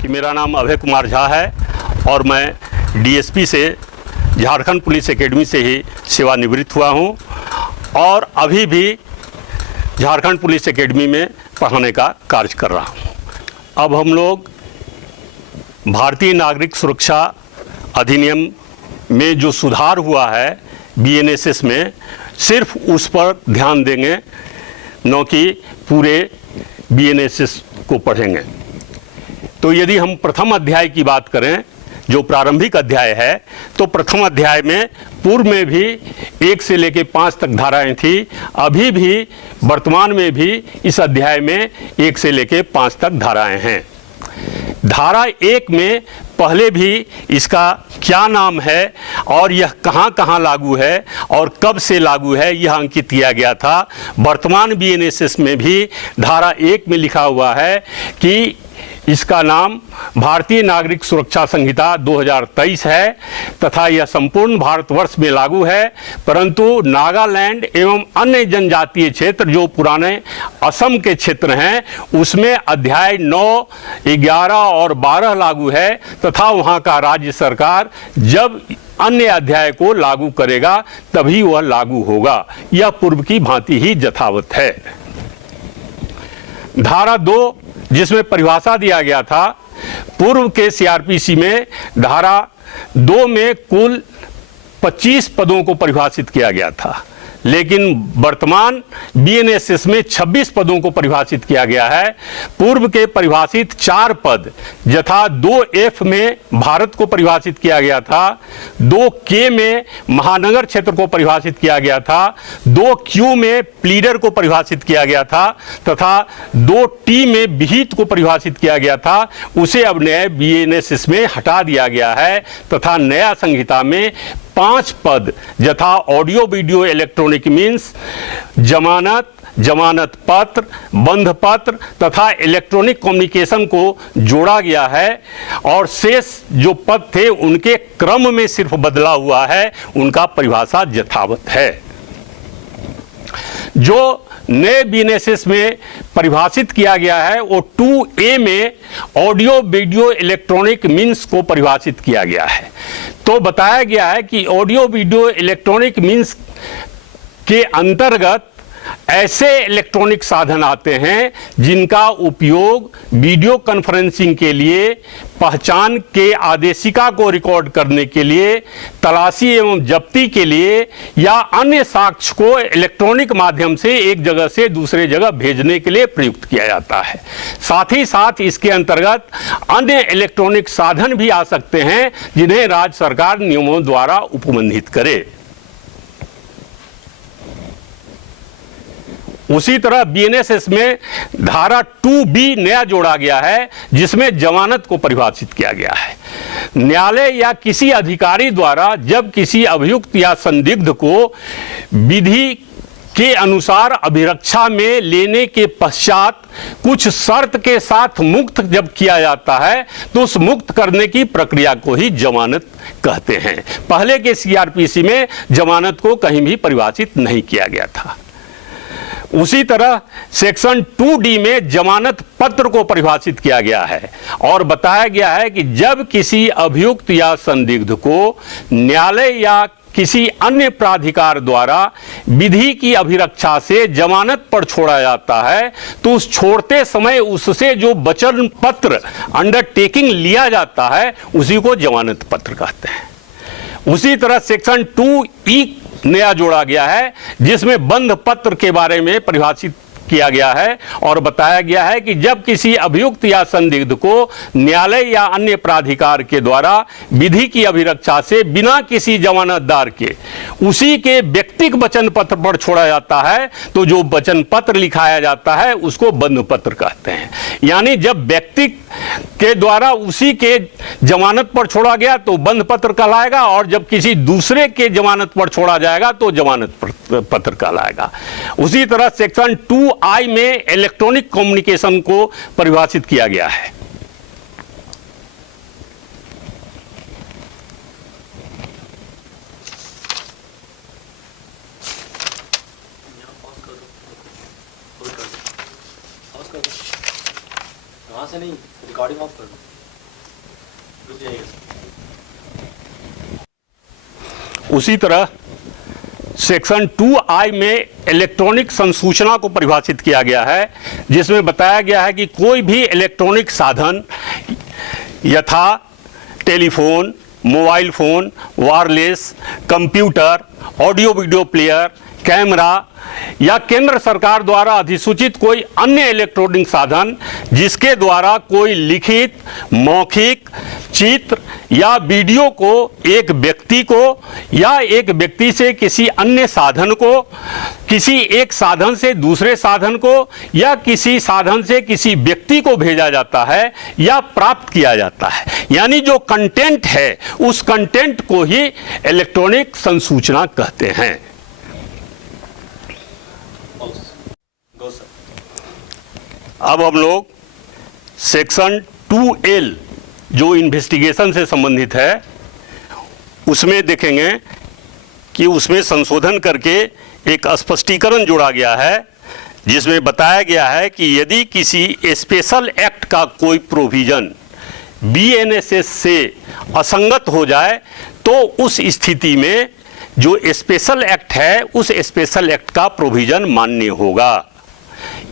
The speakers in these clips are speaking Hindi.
कि मेरा नाम अभय कुमार झा है और मैं डीएसपी से झारखंड पुलिस एकेडमी से ही सेवानिवृत्त हुआ हूं और अभी भी झारखंड पुलिस एकेडमी में पढ़ाने का कार्य कर रहा हूं। अब हम लोग भारतीय नागरिक सुरक्षा अधिनियम में जो सुधार हुआ है बीएनएसएस में, सिर्फ उस पर ध्यान देंगे, न कि पूरे बीएनएसएस को पढ़ेंगे। तो यदि हम प्रथम अध्याय की बात करें, जो प्रारंभिक अध्याय है, तो प्रथम अध्याय में पूर्व में भी 1 से लेकर 5 तक धाराएं थी। अभी भी वर्तमान में भी इस अध्याय में 1 से लेकर 5 तक धाराएं हैं। धारा 1 में पहले भी इसका क्या नाम है और यह कहां कहां लागू है और कब से लागू है, यह अंकित किया गया था। वर्तमान बीएनएसएस में भी धारा 1 में लिखा हुआ है कि इसका नाम भारतीय नागरिक सुरक्षा संहिता 2023 है तथा यह संपूर्ण भारतवर्ष में लागू है, परंतु नागालैंड एवं अन्य जनजातीय क्षेत्र जो पुराने असम के क्षेत्र हैं उसमें अध्याय 9, 11 और 12 लागू है तथा वहां का राज्य सरकार जब अन्य अध्याय को लागू करेगा तभी वह लागू होगा। यह पूर्व की भांति ही यथावत है। धारा 2 जिसमें परिभाषा दिया गया था, पूर्व के सीआरपीसी में धारा 2 में कुल 25 पदों को परिभाषित किया गया था, लेकिन वर्तमान बीएनएसएस में 26 पदों को परिभाषित किया गया है। पूर्व के परिभाषित 4 पद यथा 2F में भारत को परिभाषित किया गया था, 2K में महानगर क्षेत्र को परिभाषित किया गया था, 2Q में प्लीडर को परिभाषित किया गया था तथा 2T में विहित को परिभाषित किया गया था। उसे अब नए बीएनएसएस में हटा दिया गया है तथा नया संहिता में 5 पद यथा ऑडियो वीडियो इलेक्ट्रॉनिक मीन्स, जमानत, जमानत पत्र, बंध पत्र तथा इलेक्ट्रॉनिक कम्युनिकेशन को जोड़ा गया है और शेष जो पद थे उनके क्रम में सिर्फ बदला हुआ है, उनका परिभाषा यथावत है। जो नए बीएनएसएस में परिभाषित किया गया है वो 2A में ऑडियो वीडियो इलेक्ट्रॉनिक मीन्स को परिभाषित किया गया है। तो बताया गया है कि ऑडियो वीडियो इलेक्ट्रॉनिक मीन्स के अंतर्गत ऐसे इलेक्ट्रॉनिक साधन आते हैं जिनका उपयोग वीडियो कॉन्फ्रेंसिंग के लिए, पहचान के आदेशिका को रिकॉर्ड करने के लिए, तलाशी एवं जब्ती के लिए या अन्य साक्ष्य को इलेक्ट्रॉनिक माध्यम से एक जगह से दूसरे जगह भेजने के लिए प्रयुक्त किया जाता है। साथ ही साथ इसके अंतर्गत अन्य इलेक्ट्रॉनिक साधन भी आ सकते हैं जिन्हें राज्य सरकार नियमों द्वारा उपबंधित करे। उसी तरह बीएनएसएस में धारा 2B नया जोड़ा गया है जिसमें जमानत को परिभाषित किया गया है। न्यायालय या किसी अधिकारी द्वारा जब किसी अभियुक्त या संदिग्ध को विधि के अनुसार अभिरक्षा में लेने के पश्चात कुछ शर्त के साथ मुक्त जब किया जाता है तो उस मुक्त करने की प्रक्रिया को ही जमानत कहते हैं। पहले के सीआरपीसी में जमानत को कहीं भी परिभाषित नहीं किया गया था। उसी तरह सेक्शन 2D में जमानत पत्र को परिभाषित किया गया है और बताया गया है कि जब किसी अभियुक्त या संदिग्ध को न्यायालय या किसी अन्य प्राधिकार द्वारा विधि की अभिरक्षा से जमानत पर छोड़ा जाता है तो उस छोड़ते समय उससे जो वचन पत्र अंडरटेकिंग लिया जाता है उसी को जमानत पत्र कहते हैं। उसी तरह सेक्शन 2E नया जोड़ा गया है जिसमें बंध पत्र के बारे में परिभाषित किया गया है और बताया गया है कि जब किसी अभियुक्त या संदिग्ध को न्यायालय या अन्य प्राधिकार के द्वारा विधि की अभिरक्षा से बिना किसी जमानतदार के उसी के व्यक्तिगत वचन पत्र पर छोड़ा जाता है तो जो वचन पत्र लिखाया जाता है उसको बंध पत्र कहते हैं। यानी जब व्यक्ति के द्वारा उसी के जमानत पर छोड़ा गया तो बंध पत्र कहलाएगा और जब किसी दूसरे के जमानत पर छोड़ा जाएगा तो जमानत पत्र कहलाएगा। उसी तरह सेक्शन 2I में इलेक्ट्रॉनिक कम्युनिकेशन को परिभाषित किया गया है। से नहीं, रिकॉर्डिंग ऑफ कर दो। उसी तरह सेक्शन 2I में इलेक्ट्रॉनिक संसूचना को परिभाषित किया गया है, जिसमें बताया गया है कि कोई भी इलेक्ट्रॉनिक साधन यथा telephone, mobile phone, wireless, computer, audio video player, camera या केंद्र सरकार द्वारा अधिसूचित कोई अन्य इलेक्ट्रॉनिक साधन जिसके द्वारा कोई लिखित, मौखिक, चित्र या वीडियो को एक व्यक्ति को या एक व्यक्ति से किसी अन्य साधन को, किसी एक साधन से दूसरे साधन को या किसी साधन से किसी व्यक्ति को भेजा जाता है या प्राप्त किया जाता है, यानी जो कंटेंट है उस कंटेंट को ही इलेक्ट्रॉनिक संसूचना कहते हैं। अब हम लोग सेक्शन 2L जो इन्वेस्टिगेशन से संबंधित है उसमें देखेंगे कि उसमें संशोधन करके एक स्पष्टीकरण जोड़ा गया है, जिसमें बताया गया है कि यदि किसी स्पेशल एक्ट का कोई प्रोविज़न BNSS से असंगत हो जाए तो उस स्थिति में जो स्पेशल एक्ट है उस स्पेशल एक्ट का प्रोविज़न मान्य होगा।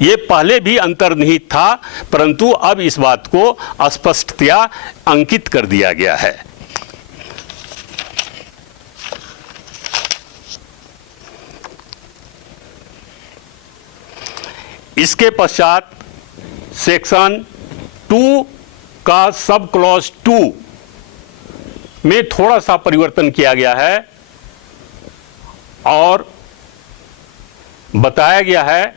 ये पहले भी अंतर्निहित था, परंतु अब इस बात को स्पष्टतया अंकित कर दिया गया है। इसके पश्चात सेक्शन 2 का सब क्लॉज 2 में थोड़ा सा परिवर्तन किया गया है और बताया गया है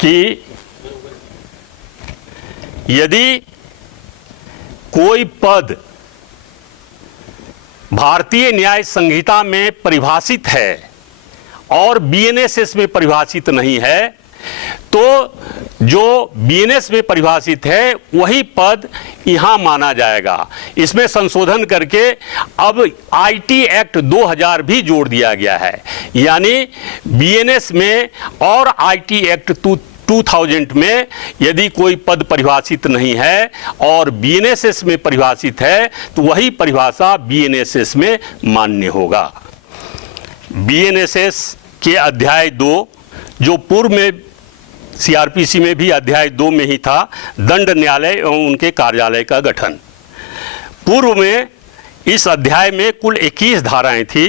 कि यदि कोई पद भारतीय न्याय संहिता में परिभाषित है और BNSS में परिभाषित नहीं है तो जो BNS में परिभाषित है वही पद यहाँ माना जाएगा। इसमें संशोधन करके अब IT एक्ट 2000 भी जोड़ दिया गया है, यानी BNS में और IT एक्ट 2000 में यदि कोई पद परिभाषित नहीं है और BNSS में परिभाषित है तो वही परिभाषा BNSS में मान्य होगा। BNSS के अध्याय 2 जो पूर्व में CRPC में भी अध्याय 2 में ही था, दंड न्यायालय एवं उनके कार्यालय का गठन। पूर्व में इस अध्याय में कुल 21 धाराएं थी,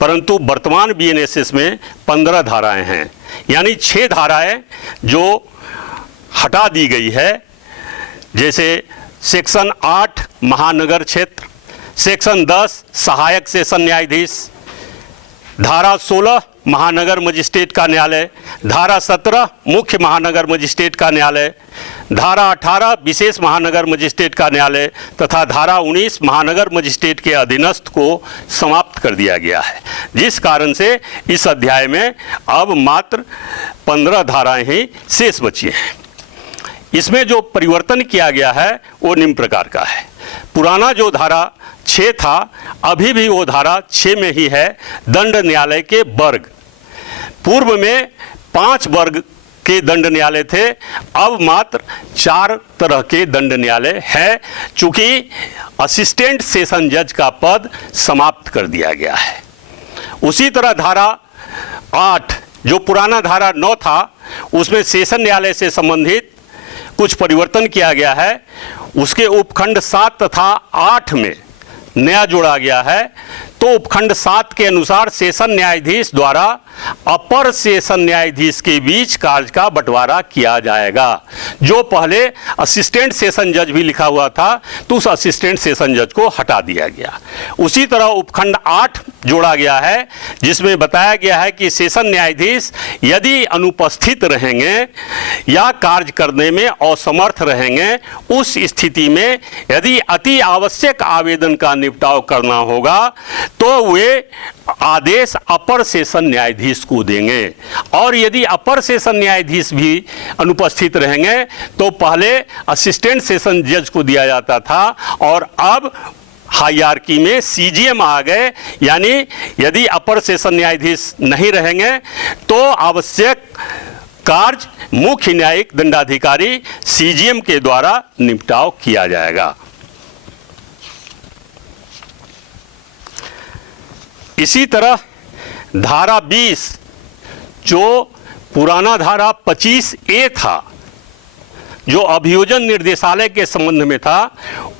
परंतु वर्तमान BNSS में 15 धाराएं हैं, यानी 6 धाराएं जो हटा दी गई है। जैसे सेक्शन 8 महानगर क्षेत्र, सेक्शन 10 सहायक सेशन न्यायाधीश, धारा 16 महानगर मजिस्ट्रेट का न्यायालय, धारा 17 मुख्य महानगर मजिस्ट्रेट का न्यायालय, धारा 18 विशेष महानगर मजिस्ट्रेट का न्यायालय तथा धारा 19 महानगर मजिस्ट्रेट के अधीनस्थ को समाप्त कर दिया गया है, जिस कारण से इस अध्याय में अब मात्र 15 धाराएं ही शेष बची हैं। इसमें जो परिवर्तन किया गया है वो निम्न प्रकार का है। पुराना जो धारा 6 था अभी भी वो धारा 6 में ही है, दंड न्यायालय के वर्ग। पूर्व में 5 वर्ग के दंड न्यायालय थे, अब मात्र 4 तरह के दंड न्यायालय है, चूंकि असिस्टेंट सेशन जज का पद समाप्त कर दिया गया है। उसी तरह धारा 8 जो पुराना धारा 9 था उसमें सेशन न्यायालय से संबंधित कुछ परिवर्तन किया गया है। उसके उपखंड 7 तथा 8 में नया जोड़ा गया है। तो उपखंड 7 के अनुसार सेशन न्यायाधीश द्वारा अपर सेशन न्यायाधीश के बीच कार्य का बंटवारा किया जाएगा। जो पहले असिस्टेंट सेशन जज भी लिखा हुआ था तो उस असिस्टेंट सेशन जज को हटा दिया गया। उसी तरह उपखंड 8 जोड़ा गया है जिसमें बताया गया है कि सेशन न्यायाधीश यदि अनुपस्थित रहेंगे या कार्य करने में असमर्थ रहेंगे, उस स्थिति में यदि अति आवश्यक आवेदन का निपटाव करना होगा तो वे आदेश अपर सेशन न्यायाधीश को देंगे, और यदि अपर सेशन न्यायाधीश भी अनुपस्थित रहेंगे तो पहले असिस्टेंट सेशन जज को दिया जाता था और अब हायरार्की में CJM आ गए। यानी यदि अपर सेशन न्यायाधीश नहीं रहेंगे तो आवश्यक कार्य मुख्य न्यायिक दंडाधिकारी सीजीएम के द्वारा निपटाव किया जाएगा। इसी तरह धारा 20 जो पुराना धारा 25A था, जो अभियोजन निर्देशालय के संबंध में था,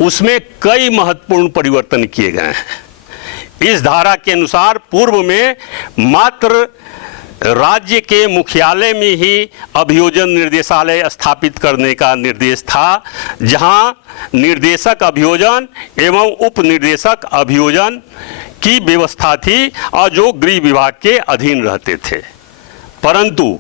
उसमें कई महत्वपूर्ण परिवर्तन किए गए हैं। इस धारा के अनुसार पूर्व में मात्र राज्य के मुख्यालय में ही अभियोजन निर्देशालय स्थापित करने का निर्देश था, जहां निर्देशक अभियोजन एवं उप निर्देशक अभियोजन की व्यवस्था थी और जो गृह विभाग के अधीन रहते थे। परंतु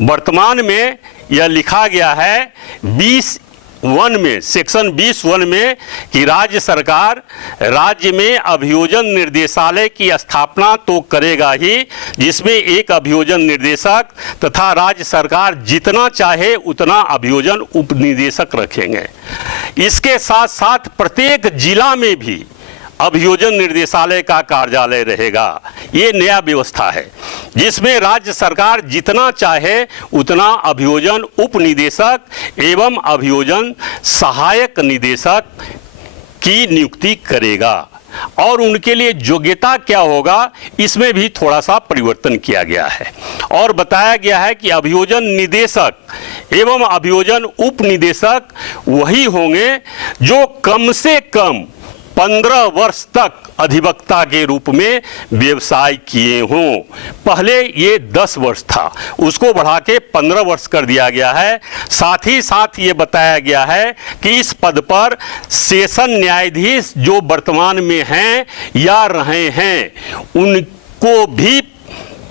वर्तमान में यह लिखा गया है 20(1) में, सेक्शन 20(1) में कि राज्य सरकार राज्य में अभियोजन निर्देशालय की स्थापना तो करेगा ही, जिसमें एक अभियोजन निर्देशक तथा राज्य सरकार जितना चाहे उतना अभियोजन उप निदेशक रखेंगे। इसके साथ साथ प्रत्येक जिला में भी अभियोजन निर्देशालय का कार्यालय रहेगा। ये नया व्यवस्था है जिसमें राज्य सरकार जितना चाहे उतना अभियोजन उप निदेशक एवं अभियोजन सहायक निदेशक की नियुक्ति करेगा और उनके लिए योग्यता क्या होगा, इसमें भी थोड़ा सा परिवर्तन किया गया है और बताया गया है कि अभियोजन निदेशक एवं अभियोजन उप निदेशक वही होंगे जो कम से कम 15 वर्ष तक अधिवक्ता के रूप में व्यवसाय किए हों। पहले ये 10 वर्ष था, उसको बढ़ा के 15 वर्ष कर दिया गया है। साथ ही साथ ये बताया गया है कि इस पद पर सेशन न्यायाधीश जो वर्तमान में हैं या रहे हैं, उनको भी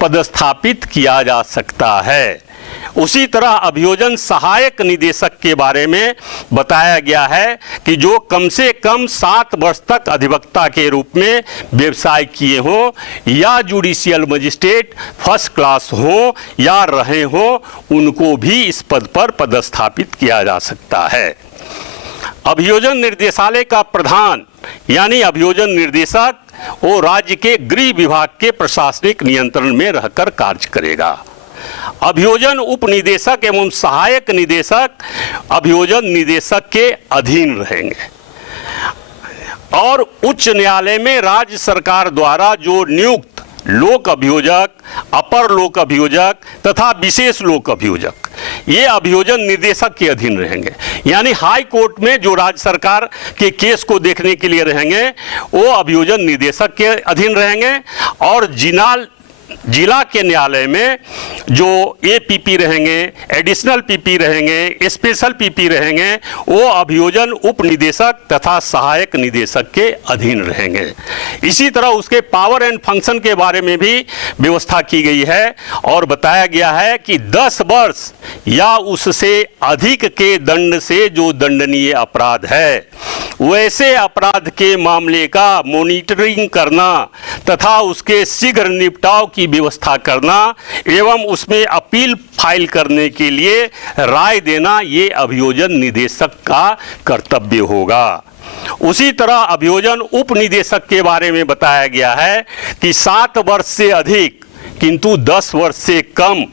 पदस्थापित किया जा सकता है। उसी तरह अभियोजन सहायक निदेशक के बारे में बताया गया है कि जो कम से कम 7 वर्ष तक अधिवक्ता के रूप में व्यवसाय किए हों या जुडिशियल मजिस्ट्रेट फर्स्ट क्लास हो या रहे हो, उनको भी इस पद पर पदस्थापित किया जा सकता है। अभियोजन निर्देशालय का प्रधान यानी अभियोजन निर्देशक वो राज्य के गृह विभाग के प्रशासनिक नियंत्रण में रहकर कार्य करेगा। अभियोजन उप निदेशक एवं सहायक निदेशक अभियोजन निदेशक के अधीन रहेंगे और उच्च न्यायालय में राज्य सरकार द्वारा जो नियुक्त लोक अभियोजक, अपर लोक अभियोजक तथा विशेष लोक अभियोजक, ये अभियोजन निर्देशक के अधीन रहेंगे। यानी हाई कोर्ट में जो राज्य सरकार के केस को देखने के लिए रहेंगे वो अभियोजन निर्देशक के अधीन रहेंगे और जिला के न्यायालय में जो एपीपी रहेंगे, एडिशनल पीपी रहेंगे, स्पेशल पीपी रहेंगे, वो अभियोजन उप निदेशक तथा सहायक निदेशक के अधीन रहेंगे। इसी तरह उसके पावर एंड फंक्शन के बारे में भी व्यवस्था की गई है और बताया गया है कि 10 वर्ष या उससे अधिक के दंड से जो दंडनीय अपराध है, वैसे अपराध के मामले का मॉनिटरिंग करना तथा उसके शीघ्र निपटाव की व्यवस्था करना एवं उसमें अपील फाइल करने के लिए राय देना, ये अभियोजन निदेशक का कर्तव्य होगा। उसी तरह अभियोजन उप निदेशक के बारे में बताया गया है कि 7 वर्ष से अधिक किंतु 10 वर्ष से कम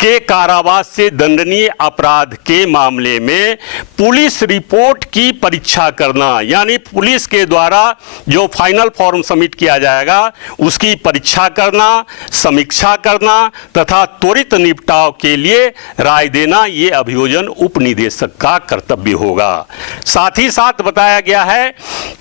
के कारावास से दंडनीय अपराध के मामले में पुलिस रिपोर्ट की परीक्षा करना, यानी पुलिस के द्वारा जो फाइनल फॉर्म सबमिट किया जाएगा उसकी परीक्षा करना, समीक्षा करना तथा त्वरित निपटाव के लिए राय देना, ये अभियोजन उप निदेशक का कर्तव्य होगा। साथ ही साथ बताया गया है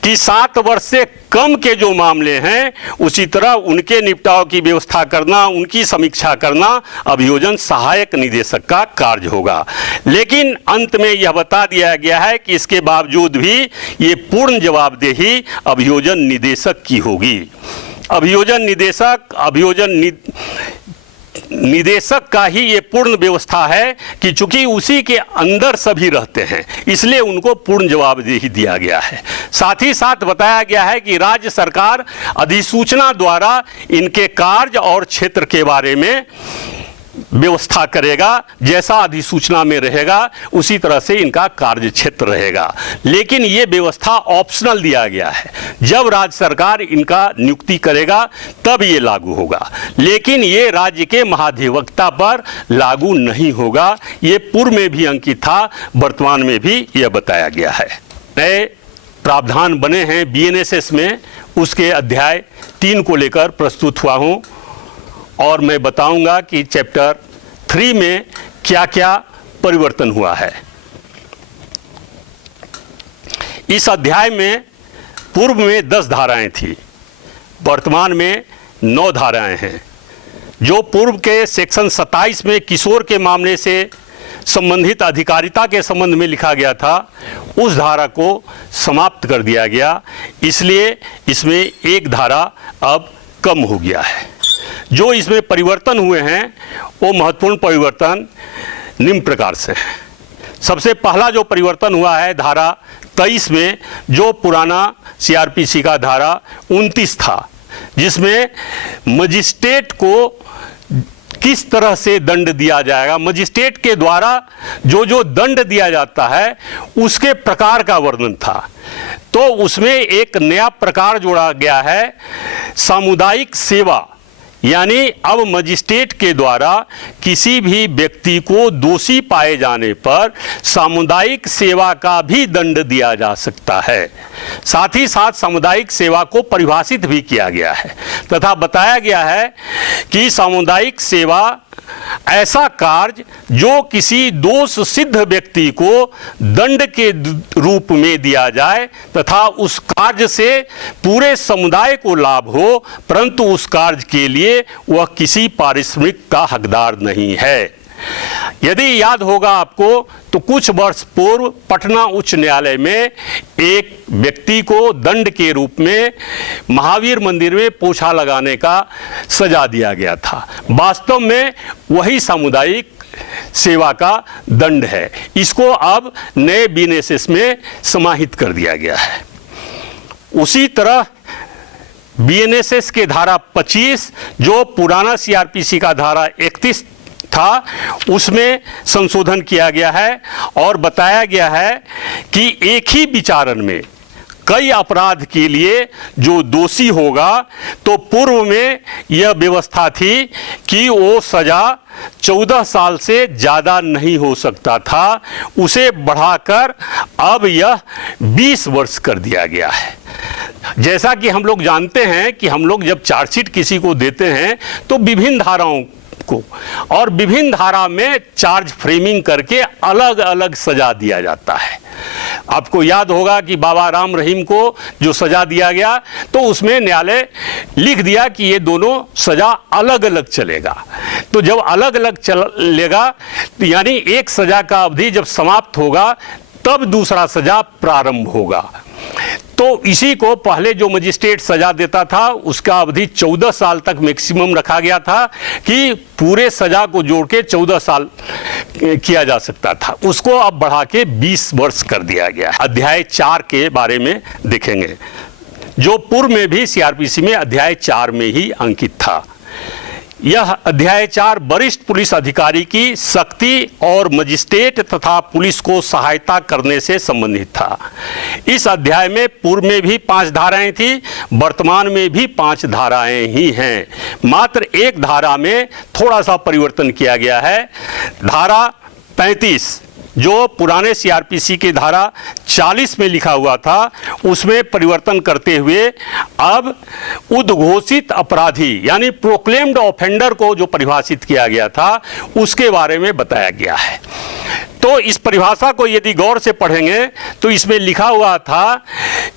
कि 7 वर्ष से कम के जो मामले हैं उसी तरह उनके निपटाव की व्यवस्था करना, उनकी समीक्षा करना अभियोजन सहायक निदेशक का कार्य होगा। लेकिन अंत में यह बता दिया गया है कि इसके बावजूद भी ये पूर्ण जवाबदेही अभियोजन निदेशक की होगी। अभियोजन निदेशक निदेशक का ही ये पूर्ण व्यवस्था है कि चूंकि उसी के अंदर सभी रहते हैं, इसलिए उनको पूर्ण जवाबदेही दिया गया है। साथ ही साथ बताया गया है कि राज्य सरकार अधिसूचना द्वारा इनके कार्य और क्षेत्र के बारे में व्यवस्था करेगा, जैसा अधिसूचना में रहेगा उसी तरह से इनका कार्य क्षेत्र रहेगा। लेकिन ये व्यवस्था ऑप्शनल दिया गया है, जब राज्य सरकार इनका नियुक्ति करेगा तब ये लागू होगा, लेकिन ये राज्य के महाधिवक्ता पर लागू नहीं होगा। ये पूर्व में भी अंकित था, वर्तमान में भी यह बताया गया है। नए प्रावधान बने हैं बीएनएसएस में, उसके अध्याय 3 को लेकर प्रस्तुत हुआ हूँ और मैं बताऊंगा कि चैप्टर 3 में क्या क्या परिवर्तन हुआ है। इस अध्याय में पूर्व में 10 धाराएं थी, वर्तमान में 9 धाराएं हैं। जो पूर्व के सेक्शन 27 में किशोर के मामले से संबंधित अधिकारिता के संबंध में लिखा गया था, उस धारा को समाप्त कर दिया गया, इसलिए इसमें एक धारा अब कम हो गया है। जो इसमें परिवर्तन हुए हैं वो महत्वपूर्ण परिवर्तन निम्न प्रकार से हैं। सबसे पहला जो परिवर्तन हुआ है धारा 23 में, जो पुराना सीआरपीसी का धारा 29 था, जिसमें मजिस्ट्रेट को किस तरह से दंड दिया जाएगा, मजिस्ट्रेट के द्वारा जो दंड दिया जाता है उसके प्रकार का वर्णन था। तो उसमें एक नया प्रकार जोड़ा गया है, सामुदायिक सेवा, यानी अब मजिस्ट्रेट के द्वारा किसी भी व्यक्ति को दोषी पाए जाने पर सामुदायिक सेवा का भी दंड दिया जा सकता है। साथ ही साथ सामुदायिक सेवा को परिभाषित भी किया गया है तथा बताया गया है कि सामुदायिक सेवा ऐसा कार्य जो किसी दोष सिद्ध व्यक्ति को दंड के रूप में दिया जाए तथा उस कार्य से पूरे समुदाय को लाभ हो, परंतु उस कार्य के लिए वह किसी पारिश्रमिक का हकदार नहीं है। यदि याद होगा आपको तो कुछ वर्ष पूर्व पटना उच्च न्यायालय में एक व्यक्ति को दंड के रूप में महावीर मंदिर में पोछा लगाने का सजा दिया गया था। वास्तव में वही सामुदायिक सेवा का दंड है। इसको अब नए बीएनएसएस में समाहित कर दिया गया है। उसी तरह बीएनएसएस के धारा 25, जो पुराना सीआरपीसी का धारा 31 था, उसमें संशोधन किया गया है और बताया गया है कि एक ही विचारण में कई अपराध के लिए जो दोषी होगा, तो पूर्व में यह व्यवस्था थी कि वो सजा 14 साल से ज़्यादा नहीं हो सकता था, उसे बढ़ाकर अब यह 20 वर्ष कर दिया गया है। जैसा कि हम लोग जानते हैं कि हम लोग जब चार्जशीट किसी को देते हैं तो विभिन्न धाराओं को और विभिन्न धारा में चार्ज फ्रेमिंग करके अलग अलग सजा दिया जाता है। आपको याद होगा कि बाबा राम रहीम को जो सजा दिया गया तो उसमें न्यायालय लिख दिया कि ये दोनों सजा अलग अलग चलेगा। तो जब अलग अलग चलेगा यानी एक सजा का अवधि जब समाप्त होगा तब दूसरा सजा प्रारंभ होगा। तो इसी को पहले जो मजिस्ट्रेट सजा देता था उसका अवधि 14 साल तक मैक्सिमम रखा गया था कि पूरे सजा को जोड़ के 14 साल किया जा सकता था, उसको अब बढ़ा के 20 वर्ष कर दिया गया। अध्याय 4 के बारे में देखेंगे, जो पूर्व में भी सीआरपीसी में अध्याय 4 में ही अंकित था। यह अध्याय 4 वरिष्ठ पुलिस अधिकारी की शक्ति और मजिस्ट्रेट तथा पुलिस को सहायता करने से संबंधित था। इस अध्याय में पूर्व में भी 5 धाराएं थी, वर्तमान में भी 5 धाराएं ही हैं। मात्र एक धारा में थोड़ा सा परिवर्तन किया गया है। धारा 35 जो पुराने सीआरपीसी की धारा 40 में लिखा हुआ था, उसमें परिवर्तन करते हुए अब उद्घोषित अपराधी यानी प्रोक्लेम्ड ऑफेंडर को जो परिभाषित किया गया था उसके बारे में बताया गया है। तो इस परिभाषा को यदि गौर से पढ़ेंगे तो इसमें लिखा हुआ था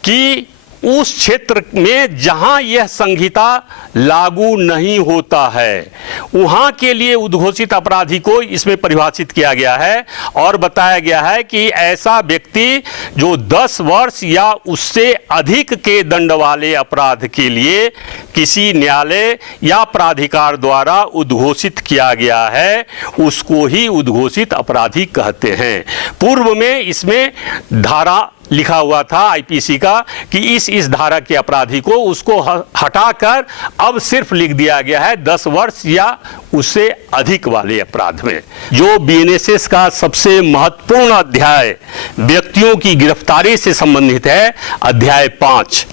कि उस क्षेत्र में जहां यह संहिता लागू नहीं होता है वहां के लिए उद्घोषित अपराधी को इसमें परिभाषित किया गया है और बताया गया है कि ऐसा व्यक्ति जो 10 वर्ष या उससे अधिक के दंड वाले अपराध के लिए किसी न्यायालय या प्राधिकार द्वारा उद्घोषित किया गया है उसको ही उद्घोषित अपराधी कहते हैं। पूर्व में इसमें धारा लिखा हुआ था आईपीसी का कि इस धारा के अपराधी को उसको हटाकर अब सिर्फ लिख दिया गया है 10 वर्ष या उससे अधिक वाले अपराध में। जो बीएनएसएस का सबसे महत्वपूर्ण अध्याय व्यक्तियों की गिरफ्तारी से संबंधित है, अध्याय 5,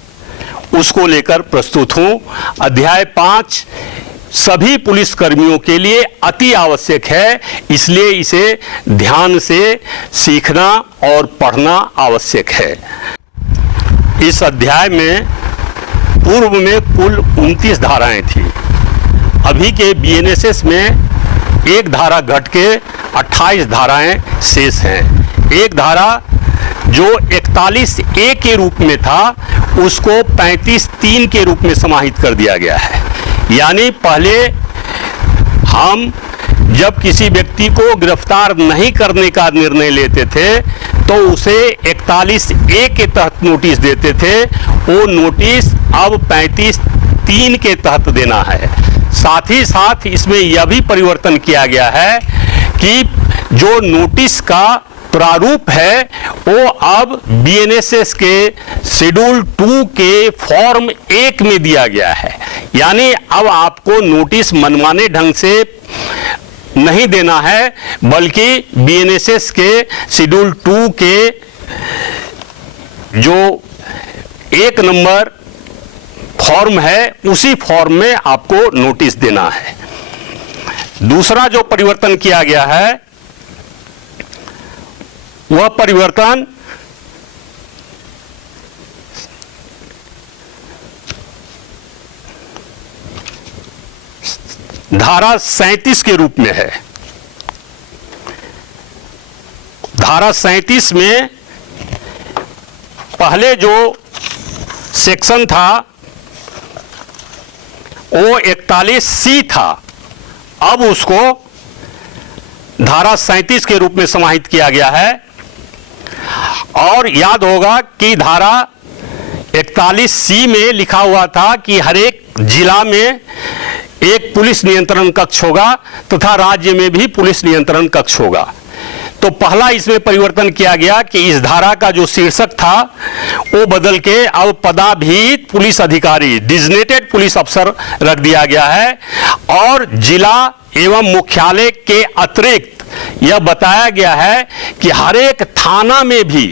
उसको लेकर प्रस्तुत हूं। अध्याय 5 सभी पुलिस कर्मियों के लिए अति आवश्यक है, इसलिए इसे ध्यान से सीखना और पढ़ना आवश्यक है। इस अध्याय में पूर्व में कुल 29 धाराएं थी। अभी के बीएनएसएस में एक धारा घट के 28 धाराएं शेष हैं। एक धारा जो 41A के रूप में था उसको 35(3) के रूप में समाहित कर दिया गया है। यानी पहले हम जब किसी व्यक्ति को गिरफ्तार नहीं करने का निर्णय लेते थे तो उसे 41A के तहत नोटिस देते थे, वो नोटिस अब 35(3) के तहत देना है। साथ ही साथ इसमें यह भी परिवर्तन किया गया है कि जो नोटिस का प्रारूप है वो अब बीएनएसएस के शेड्यूल 2 के फॉर्म 1 में दिया गया है। यानी अब आपको नोटिस मनमाने ढंग से नहीं देना है, बल्कि बीएनएसएस के शेड्यूल 2 के जो 1 नंबर फॉर्म है उसी फॉर्म में आपको नोटिस देना है। दूसरा जो परिवर्तन किया गया है वह परिवर्तन धारा 37 के रूप में है। धारा 37 में पहले जो सेक्शन था वो 41C था, अब उसको धारा 37 के रूप में समाहित किया गया है। और याद होगा कि धारा 41C में लिखा हुआ था कि हर एक जिला में एक पुलिस नियंत्रण कक्ष होगा तथा राज्य में भी पुलिस नियंत्रण कक्ष होगा। तो पहला इसमें परिवर्तन किया गया कि इस धारा का जो शीर्षक था वो बदल के अब पदाभिहित पुलिस अधिकारी, डिजिग्नेटेड पुलिस अफसर रख दिया गया है। और जिला एवं मुख्यालय के अतिरिक्त यह बताया गया है कि हर एक थाना में भी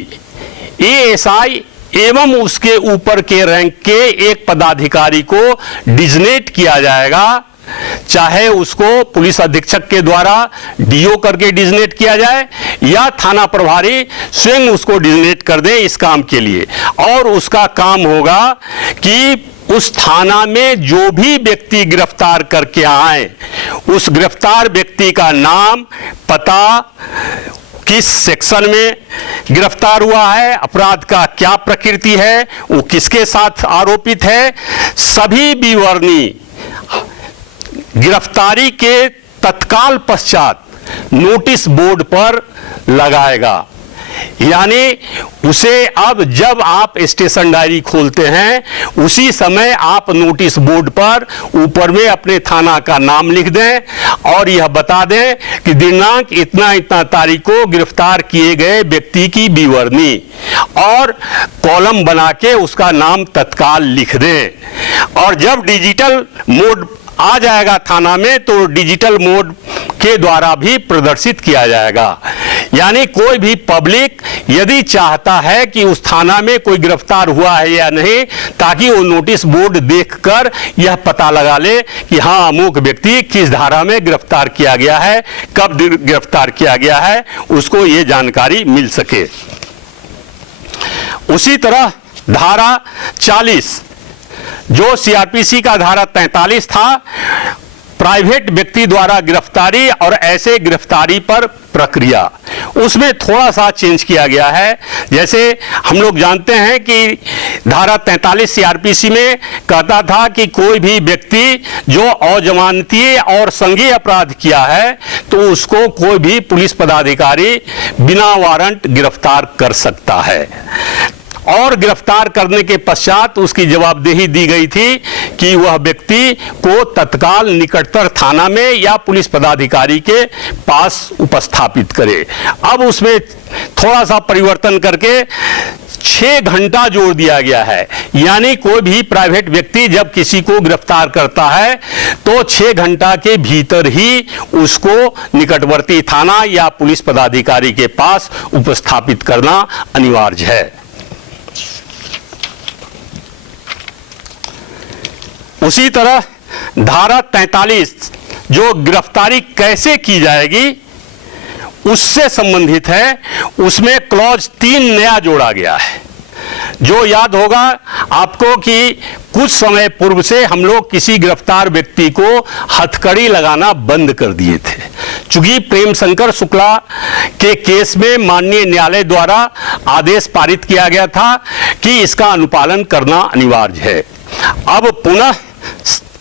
एएसआई एवं उसके ऊपर के रैंक के एक पदाधिकारी को डिजिग्नेट किया जाएगा, चाहे उसको पुलिस अधीक्षक के द्वारा डीओ करके डिजिग्नेट किया जाए या थाना प्रभारी स्वयं उसको डिजिग्नेट कर दे इस काम के लिए। और उसका काम होगा कि उस थाना में जो भी व्यक्ति गिरफ्तार करके आए उस गिरफ्तार व्यक्ति का नाम, पता, किस सेक्शन में गिरफ्तार हुआ है, अपराध का क्या प्रकृति है, वो किसके साथ आरोपित है, सभी विवरणी गिरफ्तारी के तत्काल पश्चात नोटिस बोर्ड पर लगाएगा। यानी उसे अब जब आप स्टेशन डायरी खोलते हैं उसी समय आप नोटिस बोर्ड पर ऊपर में अपने थाना का नाम लिख दें और यह बता दें कि दिनांक इतना इतना तारीख को गिरफ्तार किए गए व्यक्ति की विवरणी, और कॉलम बना के उसका नाम तत्काल लिख दें। और जब डिजिटल मोड आ जाएगा थाना में तो डिजिटल मोड के द्वारा भी प्रदर्शित किया जाएगा। यानी कोई भी पब्लिक यदि चाहता है कि उस थाना में कोई गिरफ्तार हुआ है या नहीं, ताकि वो नोटिस बोर्ड देखकर यह पता लगा ले कि हाँ अमुक व्यक्ति किस धारा में गिरफ्तार किया गया है, कब गिरफ्तार किया गया है, उसको ये जानकारी मिल सके। उसी तरह धारा 40 जो सीआरपीसी का धारा 43 था, प्राइवेट व्यक्ति द्वारा गिरफ्तारी और ऐसे गिरफ्तारी पर प्रक्रिया, उसमें थोड़ा सा चेंज किया गया है। जैसे हम लोग जानते हैं कि धारा 43 सीआरपीसी में कहता था कि कोई भी व्यक्ति जो अजमानतीय और संज्ञेय अपराध किया है तो उसको कोई भी पुलिस पदाधिकारी बिना वारंट गिरफ्तार कर सकता है। और गिरफ्तार करने के पश्चात उसकी जवाबदेही दी गई थी कि वह व्यक्ति को तत्काल निकटतर थाना में या पुलिस पदाधिकारी के पास उपस्थापित करे। अब उसमें थोड़ा सा परिवर्तन करके 6 घंटा जोड़ दिया गया है। यानी कोई भी प्राइवेट व्यक्ति जब किसी को गिरफ्तार करता है तो 6 घंटा के भीतर ही उसको निकटवर्ती थाना या पुलिस पदाधिकारी के पास उपस्थापित करना अनिवार्य है। उसी तरह धारा 43 जो गिरफ्तारी कैसे की जाएगी उससे संबंधित है, उसमें क्लॉज 3 नया जोड़ा गया है। जो याद होगा आपको कि कुछ समय पूर्व से हम लोग किसी गिरफ्तार व्यक्ति को हथकड़ी लगाना बंद कर दिए थे, चूंकि प्रेम शंकर शुक्ला के केस में माननीय न्यायालय द्वारा आदेश पारित किया गया था कि इसका अनुपालन करना अनिवार्य है। अब पुनः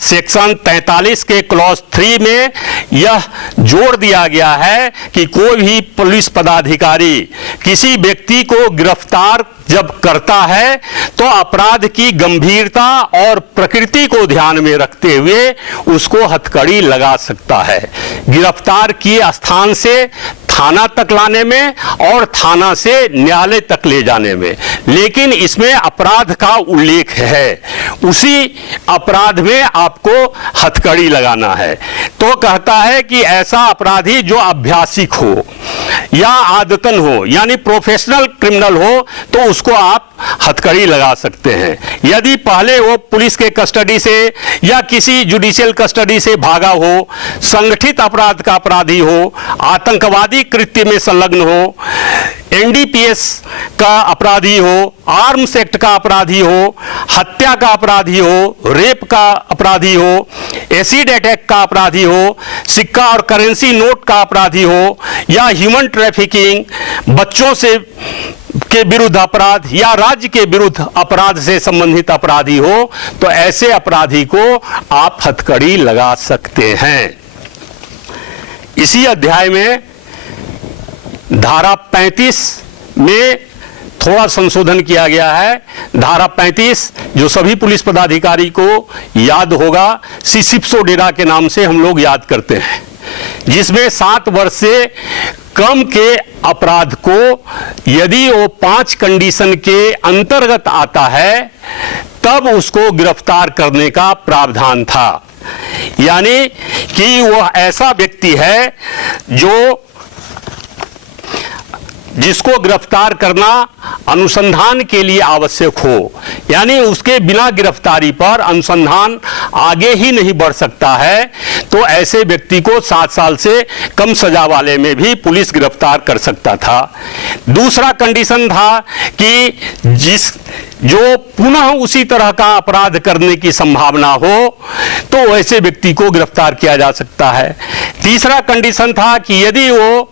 सेक्शन 43 के क्लॉज 3 में यह जोड़ दिया गया है कि कोई भी पुलिस पदाधिकारी किसी व्यक्ति को गिरफ्तार जब करता है तो अपराध की गंभीरता और प्रकृति को ध्यान में रखते हुए उसको हथकड़ी लगा सकता है, गिरफ्तार किए स्थान से थाना तक लाने में और थाना से न्यायालय तक ले जाने में। लेकिन इसमें अपराध का उल्लेख है, उसी अपराध में आपको हथकड़ी लगाना है। तो कहता है कि ऐसा अपराधी जो अभ्यासिक हो या आदतन हो यानी प्रोफेशनल क्रिमिनल हो तो उसको आप हथकड़ी लगा सकते हैं। यदि पहले वो पुलिस के कस्टडी से या किसी जुडिशियल कस्टडी से भागा हो, संगठित अपराध का अपराधी हो, आतंकवादी कृत्य में संलग्न हो, एनडीपीएस का अपराधी हो, आर्म्स एक्ट का अपराधी हो, हत्या का अपराधी हो, रेप का अपराधी हो, एसिड अटैक का अपराधी हो, सिक्का और करेंसी नोट का अपराधी हो, या ह्यूमन ट्रैफिकिंग, बच्चों से के विरुद्ध अपराध या राज्य के विरुद्ध अपराध से संबंधित अपराधी हो, तो ऐसे अपराधी को आप हथकड़ी लगा सकते हैं। इसी अध्याय में धारा 35 में थोड़ा संशोधन किया गया है। धारा 35 जो सभी पुलिस पदाधिकारी को याद होगा, सिसिप्सो डेरा के नाम से हम लोग याद करते हैं, जिसमें 7 वर्ष से कम के अपराध को यदि वो 5 कंडीशन के अंतर्गत आता है तब उसको गिरफ्तार करने का प्रावधान था। यानी कि वह ऐसा व्यक्ति है जिसको गिरफ्तार करना अनुसंधान के लिए आवश्यक हो, यानी उसके बिना गिरफ्तारी पर अनुसंधान आगे ही नहीं बढ़ सकता है, तो ऐसे व्यक्ति को 7 साल से कम सजा वाले में भी पुलिस गिरफ्तार कर सकता था। दूसरा कंडीशन था कि जो पुनः उसी तरह का अपराध करने की संभावना हो तो ऐसे व्यक्ति को गिरफ्तार किया जा सकता है। तीसरा कंडीशन था कि यदि वो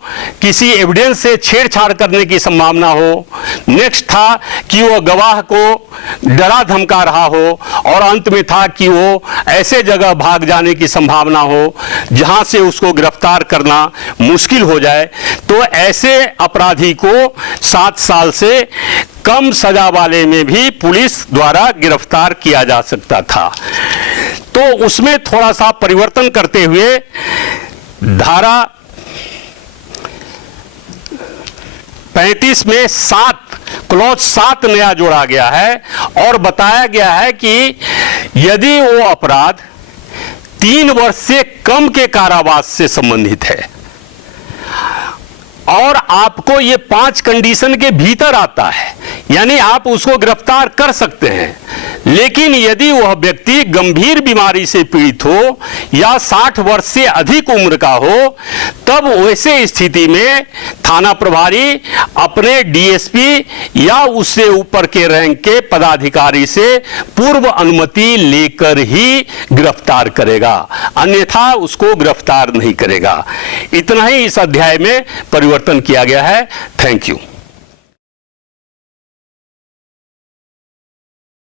किसी एविडेंस से छेड़छाड़ करने की संभावना हो। नेक्स्ट था कि वो गवाह को डरा धमका रहा हो, और अंत में था कि वो ऐसे जगह भाग जाने की संभावना हो जहां से उसको गिरफ्तार करना मुश्किल हो जाए। तो ऐसे अपराधी को 7 साल से कम सजा वाले में भी पुलिस द्वारा गिरफ्तार किया जा सकता था। तो उसमें थोड़ा सा परिवर्तन करते हुए धारा 35 में क्लॉज 7 नया जोड़ा गया है और बताया गया है कि यदि वो अपराध 3 वर्ष से कम के कारावास से संबंधित है और आपको ये 5 कंडीशन के भीतर आता है, यानी आप उसको गिरफ्तार कर सकते हैं। लेकिन यदि वह व्यक्ति गंभीर बीमारी से पीड़ित हो या 60 वर्ष से अधिक उम्र का हो, तब वैसे स्थिति में थाना प्रभारी अपने डीएसपी या उससे ऊपर के रैंक के पदाधिकारी से पूर्व अनुमति लेकर ही गिरफ्तार करेगा, अन्यथा उसको गिरफ्तार नहीं करेगा। इतना ही इस अध्याय में परिवर्तन किया गया है। Thank you.